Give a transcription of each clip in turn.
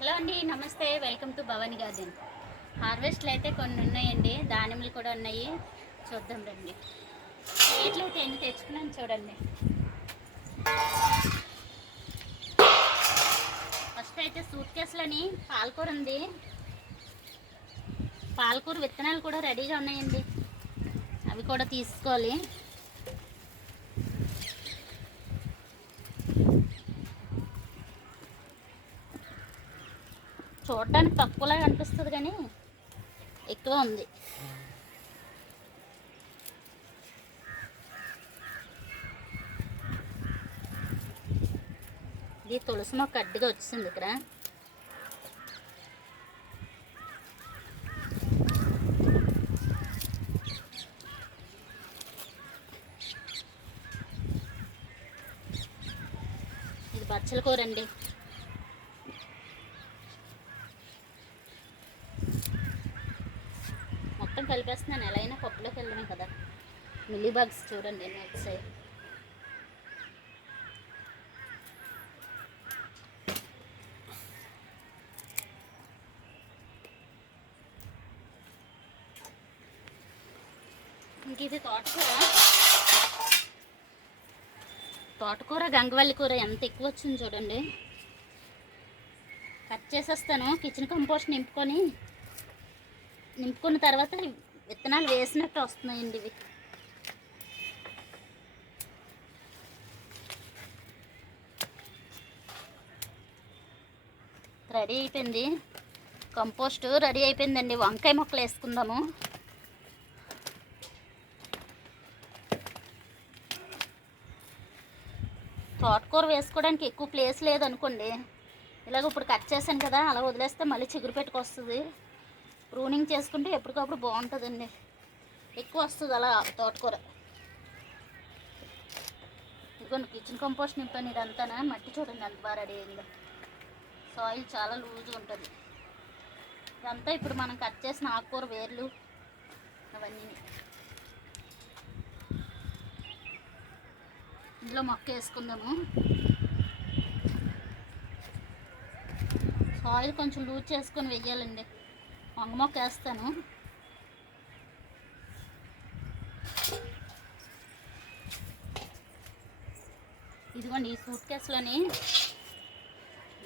Hello అండి నమస్తే. Welcome to Bhavani garden. హార్వెస్ట్లు అయితే కొన్ని ఉన్నాయండి. దానిమ్మలు కూడా ఉన్నాయి. చూద్దాం రండి. రేట్లు అయితే ఎన్ని తెచ్చుకున్నాను చూడండి. ఫస్ట్ అయితే సూట్ కేసులని పాలకూర ఉంది. పాలకూర విత్తనాలు కూడా రెడీగా ఉన్నాయండి. అవి కూడా తీసుకోవాలి. చూడటానికి తక్కువలా అనిపిస్తుంది కానీ ఎక్కువ ఉంది. ఇది తులసి మొక్క అడ్డుగా వచ్చింది ఇక్కడ. ఇది బచ్చల కూర అండి మొత్తం కలిపేస్తున్నాను. ఎలా అయినా పప్పులోకి వెళ్ళడమే కదా. మిల్లీ బాగ్స్ చూడండి నెక్స్ట్ సైడ్ ఇంక ఇది తోటకూర. తోటకూర గంగవల్లి కూర ఎంత ఎక్కువ వచ్చింది చూడండి. కట్ చేసేస్తాను. కిచెన్ కంపోస్ట్ నింపుకొని నింపుకున్న తర్వాత విత్తనాలు వేసినట్టు వస్తున్నాయండి ఇవి. రెడీ అయిపోయింది. కంపోస్ట్ రెడీ అయిపోయిందండి. వంకాయ మొక్కలు వేసుకుందాము. తోటకూర వేసుకోవడానికి ఎక్కువ ప్లేస్ లేదనుకోండి. ఇలాగ ఇప్పుడు కట్ చేశాను కదా అలా వదిలేస్తే మళ్ళీ చిగురు పెట్టుకొస్తుంది. ప్రూనింగ్ చేసుకుంటే ఎప్పటికప్పుడు బాగుంటుందండి. ఎక్కువ వస్తుంది అలా తోటకూర. ఇదిగోండి కిచెన్ కంపోస్ట్ నింపాను ఇదంతానా? మట్టి చూడండి ఎంత బాగా రెడీ అయిందో. సాయిల్ చాలా లూజ్గా ఉంటుంది. ఇదంతా ఇప్పుడు మనం కట్ చేసిన ఆకుకూర వేర్లు అవన్నీ. ఇందులో మొక్క వేసుకుందాము. సాయిల్ కొంచెం లూజ్ చేసుకొని వెయ్యాలండి. వంగ మొక్క వేస్తాను. ఇదిగోండి ఈ సూట్ కేసులోని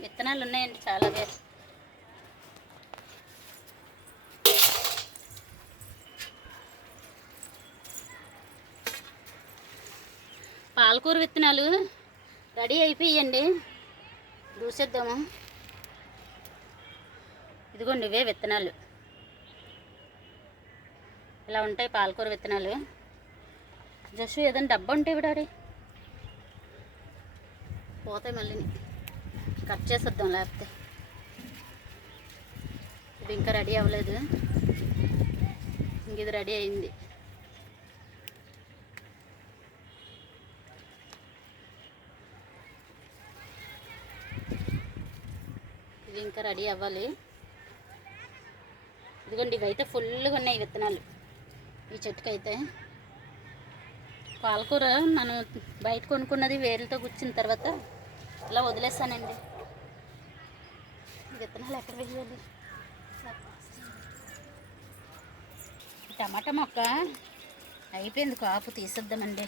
విత్తనాలు ఉన్నాయండి చాలా వేరు పాలకూర విత్తనాలు రెడీ అయిపోయండి దూసేద్దాము. ఇదిగోండి ఇవే విత్తనాలు. ఇలా ఉంటాయి పాలకూర విత్తనాలు. జస్ట్ ఏదైనా డబ్బా ఉంటే విడాడి పోతాయి మళ్ళీ. కట్ చేసేద్దాం లేకపోతే. ఇది ఇంకా రెడీ అవ్వలేదు. ఇంక ఇది రెడీ అయింది. ఇది ఇంకా రెడీ అవ్వాలి. ఇదిగోండి ఇవైతే ఫుల్గా ఉన్నాయి విత్తనాలు. ఈ చెట్టుకైతే. అయితే పాలకూర మనం బయట కొనుక్కున్నది వేరులతో గుచ్చిన తర్వాత ఇలా వదిలేస్తానండి. విత్తనాలు ఎక్కడ వేయాలి? టమాటా మొక్క అయిపోయింది కాపు తీసేద్దామండి.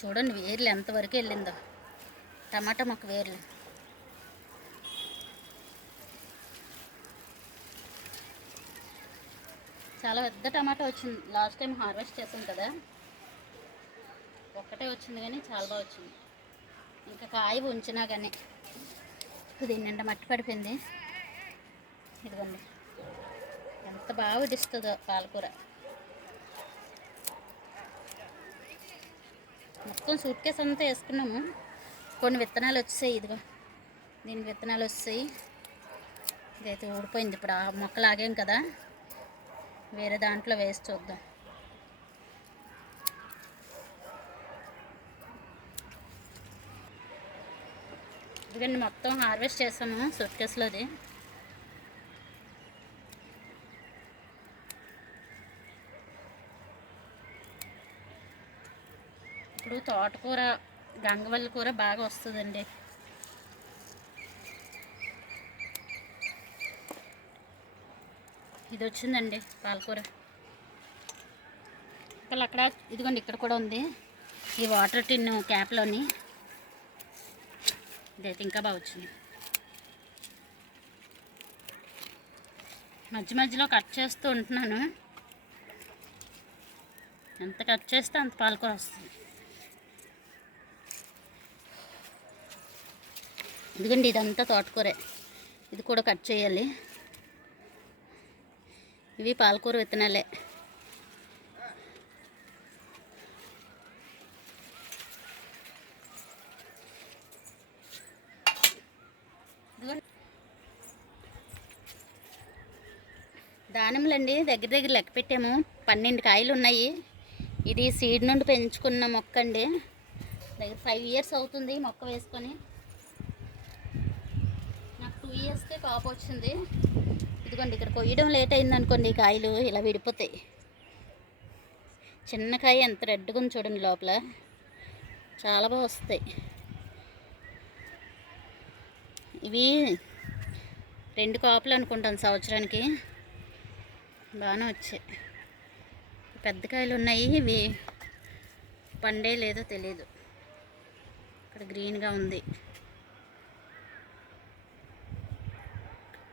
చూడండి వేర్లు ఎంతవరకు వెళ్ళిందో. టమాటా మొక్క వేర్లు. చాలా పెద్ద టమాటా వచ్చింది. లాస్ట్ టైం హార్వెస్ట్ చేసాం కదా. ఒక్కటే వచ్చింది కానీ చాలా బాగా వచ్చింది. ఇంకా కాయ ఉంచినా కానీ. దీని నిండా మట్టి పడిపోయింది. ఇదిగోండి. ఎంత బాగా ఉడిస్తుందో పాలకూర. మొత్తం సూట్ కేసు అంతా వేసుకున్నాము. కొన్ని విత్తనాలు వచ్చాయి ఇదిగో. దీని విత్తనాలు వస్తాయి. ఇదైతే ఊడిపోయింది. ఇప్పుడు ఆ మొక్కలు ఆగాం కదా. వేరే దాంట్లో వేసి చూద్దాం. ఇదిగండి మొత్తం హార్వెస్ట్ చేసాము సూట్ కేసులోది ఇప్పుడు తోటకూర గంగవల్లి కూర బాగా వస్తుందండి. ఇది వచ్చిందండి పాలకూర. ఇక్కడ అక్కడ ఇదిగోండి ఇక్కడ కూడా ఉంది. ఈ వాటర్ టిన్ క్యాప్లోని. ఇదైతే ఇంకా బాగా వచ్చింది. మధ్య మధ్యలో కట్ చేస్తూ ఉంటున్నాను. ఎంత కట్ చేస్తే అంత పాలకూర వస్తుంది. ఇదిగోండి ఇదంతా తోటకూరే. ఇది కూడా కట్ చేయాలి. ఇవి పాలకూర విత్తనాలే. దానిమ్మలండి దగ్గర దగ్గర లెక్క పెట్టాము. పన్నెండు కాయలు ఉన్నాయి. ఇది సీడ్ నుండి పెంచుకున్న మొక్క అండి. దగ్గర ఫైవ్ ఇయర్స్ అవుతుంది మొక్క వేసుకొని. నాకు టూ ఇయర్స్కే కాపు వచ్చింది ఇదిగోండి ఇక్కడ కొయ్యడం లేట్ అయింది అనుకోండి కాయలు ఇలా విడిపోతాయి. చిన్న కాయ ఎంత రెడ్గా ఉంది చూడండి లోపల. చాలా బాగా వస్తాయి. ఇవి రెండు కాపులు అనుకుంటాను సంవత్సరానికి. బాగానే వచ్చాయి. పెద్ద కాయలు ఉన్నాయి ఇవి పండే లేదో తెలియదు ఇక్కడ గ్రీన్గా ఉంది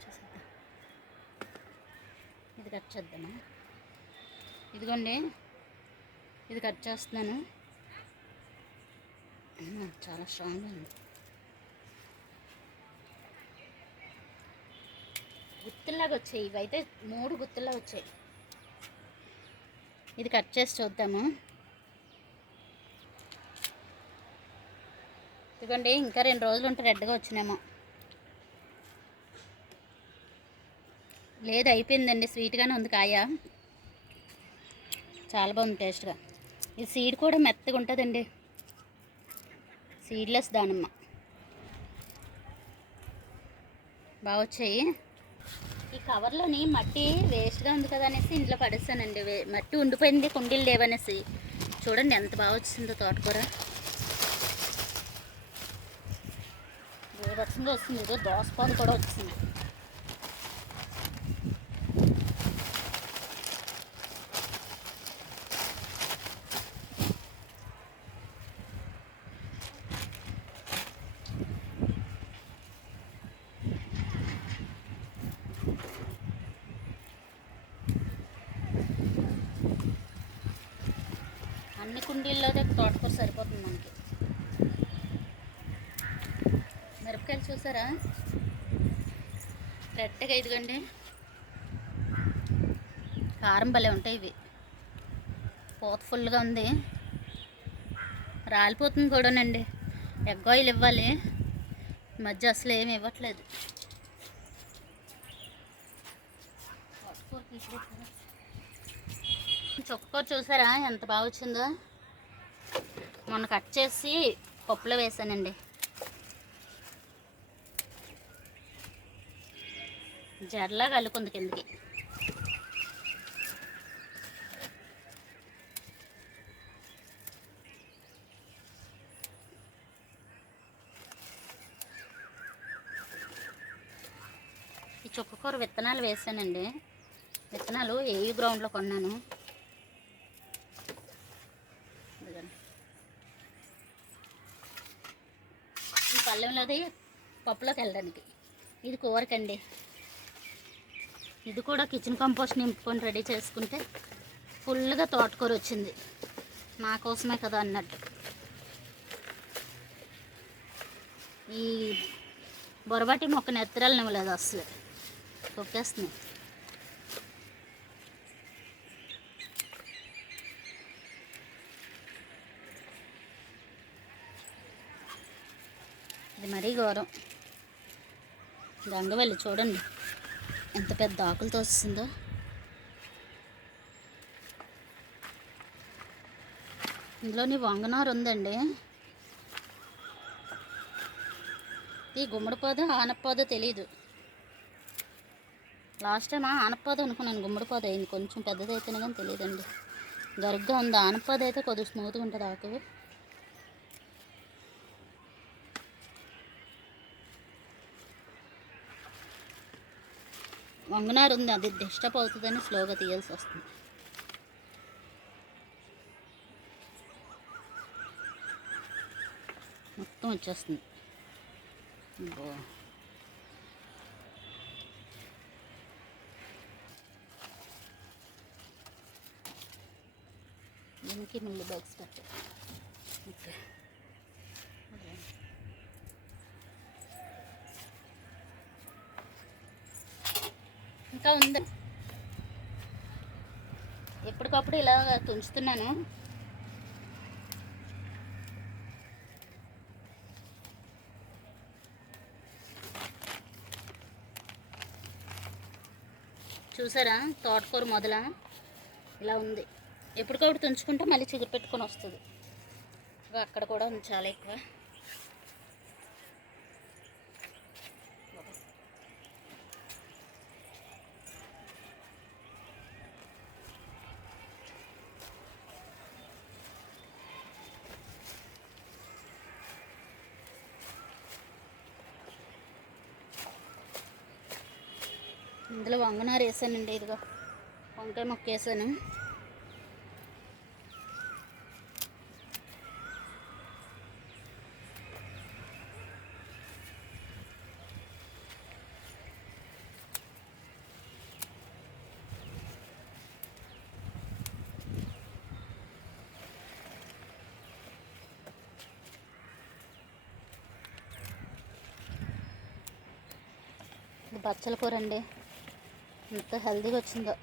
చేసేద్దాం. ఇది కట్ చేద్దామా? ఇదిగోండి. ఇది కట్ చేస్తున్నాను. అమ్మా, చాలా స్ట్రాంగ్ ఉంది. గుత్తుల్లాగా వచ్చాయి. ఇవైతే మూడు గుత్తుల్లా వచ్చాయి. ఇది కట్ చేసి చూద్దాము? ఇదిగోండి ఇంకా రెండు రోజులు ఉంటే రెడ్గా వచ్చినేమో లేదు అయిపోయిందండి. స్వీట్గానే ఉంది కాయ. చాలా బాగుంది టేస్ట్గా. ఈ సీడ్ కూడా మెత్తగా ఉంటుందండి. సీడ్లెస్ దానిమ్మ. బాగా వచ్చాయి. ఈ కవర్లోని మట్టి వేస్ట్గా ఉంది కదా అనేసి ఇంట్లో పడేసానండి. మట్టి ఉండిపోయింది కుండీలు లేవనేసి. చూడండి ఎంత బాగా వచ్చిందో తోటకూర. వచ్చిందో వస్తుంది. ఏదో దోసపాలు కూడా వచ్చింది అన్ని కుండీల్లో అయితే తోటకూర సరిపోతుంది మనకి మిరపకాయలు చూసారా రెడ్గా ఇదిగండి కారం భలే ఉంటాయి ఇవి. పూత ఫుల్గా ఉంది. రాలిపోతుంది కూడానండి. ఎగ్ ఆయిల్ ఇవ్వాలి. మధ్య అసలు ఏమి ఇవ్వట్లేదు. చుక్కకూర చూసారా? ఎంత బాగా వచ్చిందో మొన్న కట్ చేసి పప్పులో వేసానండి. జర్లా కలుకుంది కిందకి. ఈ చుక్కకూర విత్తనాలు వేసానండి. విత్తనాలు ఏ గ్రౌండ్లో కొన్నాను. ఈ పళ్ళెంలోది పప్పులోకి వెళ్ళడానికి. ఇది కూరకండి. ఇది కూడా కిచెన్ కంపోస్ట్ నింపుకొని రెడీ చేసుకుంటే ఫుల్గా తోటకూర వచ్చింది. నా కోసమే కదా అన్నట్టు. ఈ బొరబాటి మొక్క నెత్తరాలనివ్వలేదు అసలు. తొక్కేస్తున్నాయి. ఇది మరీ ఘోరం. గంగవల్లి చూడండి. ఎంత పెద్ద ఆకులు వస్తుందో. ఇందులోని వంగనారు ఉందండి. ఈ గుమ్మడి పొద ఆనపొద తెలీదు. లాస్ట్ టైం ఆనపొద అనుకున్నాను గుమ్మడి పొద అయింది. కొంచెం పెద్దది అయితేనే కానీ తెలియదండి గరుగ్గా ఉంది. ఆనపొద అయితే కొద్దిగా స్మూత్గా ఉంటుంది ఆకు. వంగనారు ఉంది. అది డిస్టర్బ్ అవుతుందని స్లోగా తీయాల్సి వస్తుంది. మొత్తం వచ్చేస్తుంది. దీనికి మిల్లి బాక్స్ పెట్టాలి ఓకే అదే. ఇంకా ఉంది. ఎప్పటికప్పుడు ఇలా తుంచుతున్నాను. చూసారా? తోటకూర మొదల ఇలా ఉంది. ఎప్పటికప్పుడు తుంచుకుంటే మళ్ళీ చిగురు పెట్టుకొని వస్తుంది. అక్కడ కూడా ఉంది చాలా ఎక్కువ. ఇందులో వంగనారు వేసానండి ఇదిగో. వంకాయ మొక్క వేసాను. ఇది బచ్చల కూర అండి. ఎంత హెల్దీగా వచ్చిందో.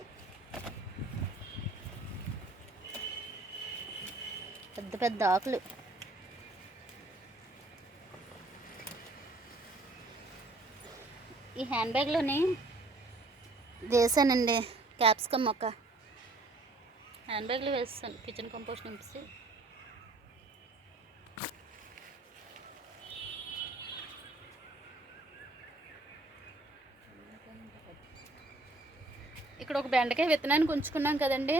పెద్ద పెద్ద ఆకులు. ఈ హ్యాండ్ బ్యాగ్లోని వేసానండి క్యాప్సికమ్ ఒక హ్యాండ్ బ్యాగ్లో వేస్తాను కిచెన్ కంపోస్ట్ నింపిస్తే ఇక్కడ ఒక బెండకాయ విత్తనానికి ఉంచుకున్నాం కదండి.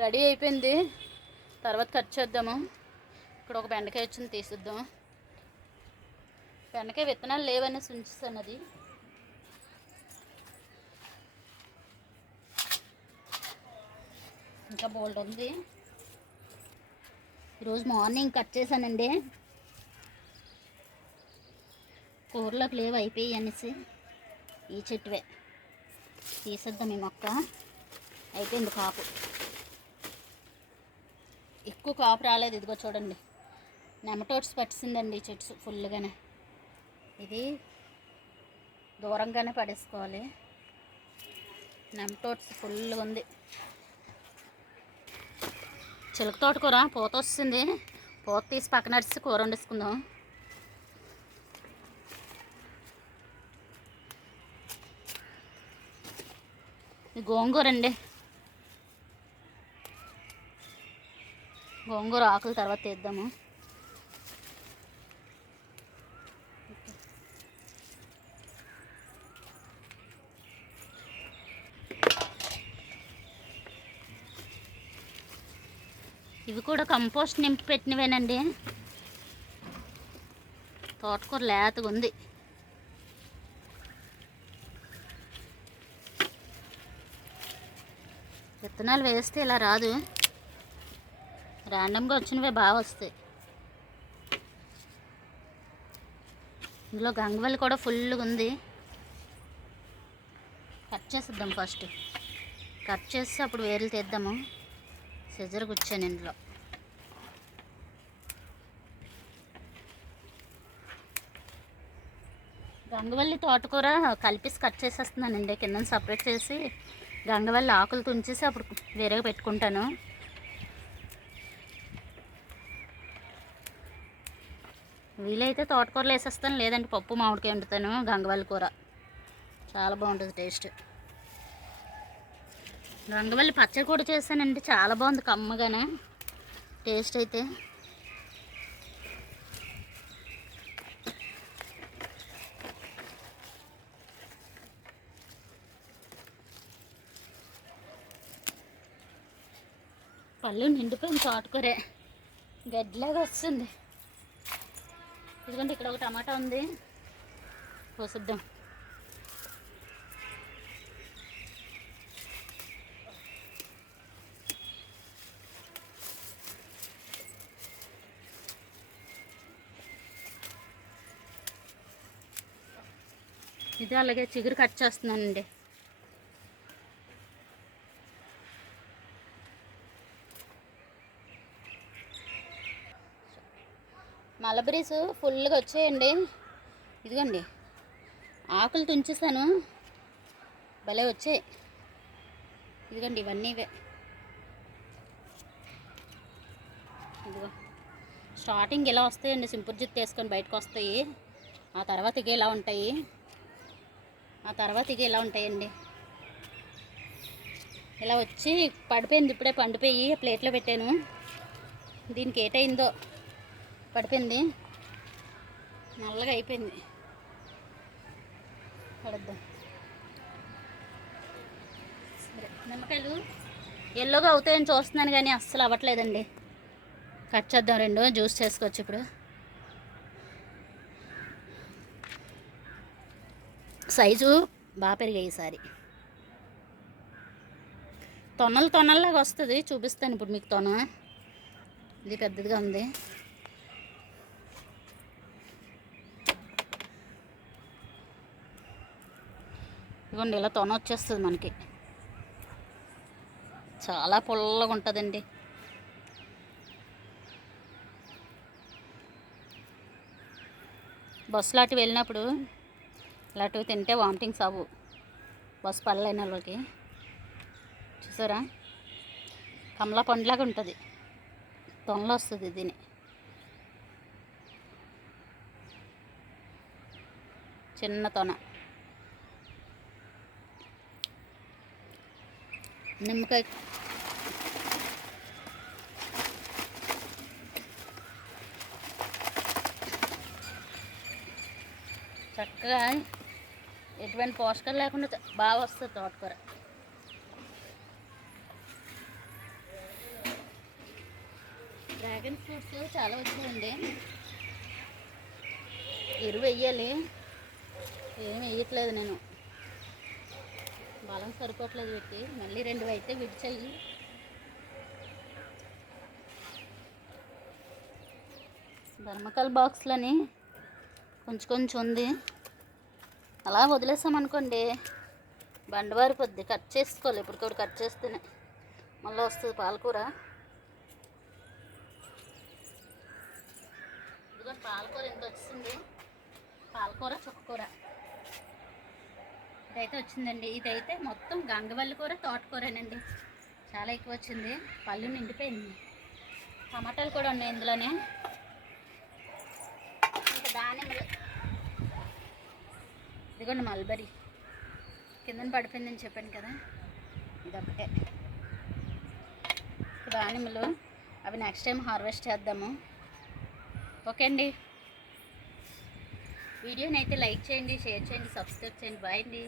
రెడీ అయిపోయింది. తర్వాత కట్ చేద్దాము. ఇక్కడ ఒక బెండకాయ వచ్చింది తీసిద్దాం. బెండకాయ విత్తనాలు లేవనేసి ఉంచుతాను అది. ఇంకా బోల్డ్ ఉంది. ఈరోజు మార్నింగ్ కట్ చేశానండి. కూరలోకి లేవు అయిపోయి అనేసి. ఈ చెట్టువే. తీసేద్దాం ఈ మొక్క. అయిపోయింది కాపు. ఎక్కువ కాపు రాలేదు ఇదిగో చూడండి. నెమటోడ్స్ పట్టిసిందండి ఈ చెట్టు ఫుల్గానే ఇది దూరంగానే పడేసుకోవాలి. నెమటోడ్స్ ఫుల్గా ఉంది. చిలుక తోటకూర పూత వస్తుంది. పూత తీసి పక్కన అడిసి కూర వండేసుకుందాం. గోంగూర అండి గోంగూర ఆకులు తర్వాత తీద్దాము. ఇవి కూడా కంపోస్ట్ నింపి పెట్టినవేనండి. తోటకూర లేతగా ఉంది విత్తనాలు వేస్తే ఇలా రాదు. ర్యాండమ్గా వచ్చినవే బాగా వస్తాయి. ఇందులో గంగవల్లి కూడా ఫుల్గా ఉంది. కట్ చేసేద్దాం ఫస్ట్ కట్ చేసి అప్పుడు వేర్లు తీద్దాము. సిజర్ కూర్చాను ఇందులో. గంగవల్లి తోటకూర కలిపేసి కట్ చేసేస్తున్నానండి. కింద సపరేట్ చేసి గంగవల్లి ఆకులు తుంచేసి అప్పుడు వేరేగా పెట్టుకుంటాను. వీలైతే తోటకూరలు వేసేస్తాను లేదంటే పప్పు మామిడికాయ వండుతాను గంగవల్లి కూర. చాలా బాగుంటుంది టేస్ట్. గంగవల్లి పచ్చడి కూడా చేశానండి చాలా బాగుంది కమ్మగానే. టేస్ట్ అయితే. పళ్ళు నిండిపోయింది తోటకూరే. గడ్డిలాగా వస్తుంది. ఎందుకంటే ఇక్కడ ఒక టమాటా ఉంది. పోసిద్దాం. ఇది అలాగే చిగురు కట్ చేస్తున్నానండి. మలబరీస్ ఫుల్గా వచ్చాయండి. ఇదిగోండి ఆకులు తుంచేసాను భలే వచ్చాయి. ఇదిగోండి ఇవన్నీ ఇవే. ఇదిగో స్టార్టింగ్ ఇలా వస్తాయండి సింపుల్ జుత్తు వేసుకొని బయటకు వస్తాయి. ఆ తర్వాత ఇక ఇలా ఉంటాయి. ఆ తర్వాత ఇక ఇలా ఉంటాయండి. ఇలా వచ్చి పడిపోయింది ఇప్పుడే పండిపోయి ప్లేట్లో పెట్టాను. దీనికి ఏటైందో? పడిపోయింది. నల్లగా అయిపోయింది. పడద్దాం. సరే నిమ్మకాయలు ఎల్లోగా అవుతాయని చూస్తున్నాను కానీ అస్సలు అవ్వట్లేదండి. కట్ చేద్దాం రెండు జ్యూస్ చేసుకోవచ్చు ఇప్పుడు. సైజు బాగా పెరిగాయి ఈసారి తొన్నలు తొన్నల్లాగా వస్తుంది చూపిస్తాను ఇప్పుడు మీకు తొన. ఇది పెద్దదిగా ఉంది. ఇదిగోండి ఇలా తొన వచ్చేస్తుంది మనకి. చాలా పుల్లగా ఉంటుందండి. బస్సులు అటు వెళ్ళినప్పుడు ఇలాంటివి తింటే వామిటింగ్స్ అవ్వు. బస్సు పళ్ళైన వాళ్ళకి చూసారా? కమలా పండులాగా ఉంటుంది. తొనలో వస్తుంది దీని. చిన్న తొన. నిమ్మకాయ. చక్కగా ఎటువంటి పోషకాలు లేకుండా బాగా వస్తుంది తోటకూర. డ్రాగన్ ఫ్రూట్స్ చాలా వచ్చాయండి. ఎరువు వెయ్యాలి. ఏం వేయట్లేదు నేను. బలం సరిపోవట్లేదు పెట్టి మళ్ళీ రెండు అయితే విడిచాయి. ధర్మకల్ బాక్స్లని కొంచెం కొంచెం ఉంది. అలా వదిలేసామనుకోండి బండవారి పొద్దు కట్ చేసుకోవాలి. ఇప్పటికప్పుడు కట్ చేస్తేనే మళ్ళీ వస్తుంది పాలకూర. ఇదిగో పాలకూర ఎంత వచ్చింది? పాలకూర చుక్కకూర. ఇదైతే వచ్చిందండి. ఇదైతే మొత్తం గంగవల్లి కూర తోటకూరేనండి. చాలా ఎక్కువ వచ్చింది. పళ్ళు నిండిపోయింది. టమాటాలు కూడా ఉన్నాయి ఇందులోనే. ఇంకా దానిమ్మలు ఇదిగోండి మల్బరీ. కిందన పడిపోయిందని చెప్పాను కదా. ఇదొకటే దానిమ్మలు అవి నెక్స్ట్ టైం హార్వెస్ట్ చేద్దాము. ఓకే అండి. వీడియోని అయితే లైక్ చేయండి షేర్ చేయండి సబ్స్క్రైబ్ చేయండి. బాయ్ అండి.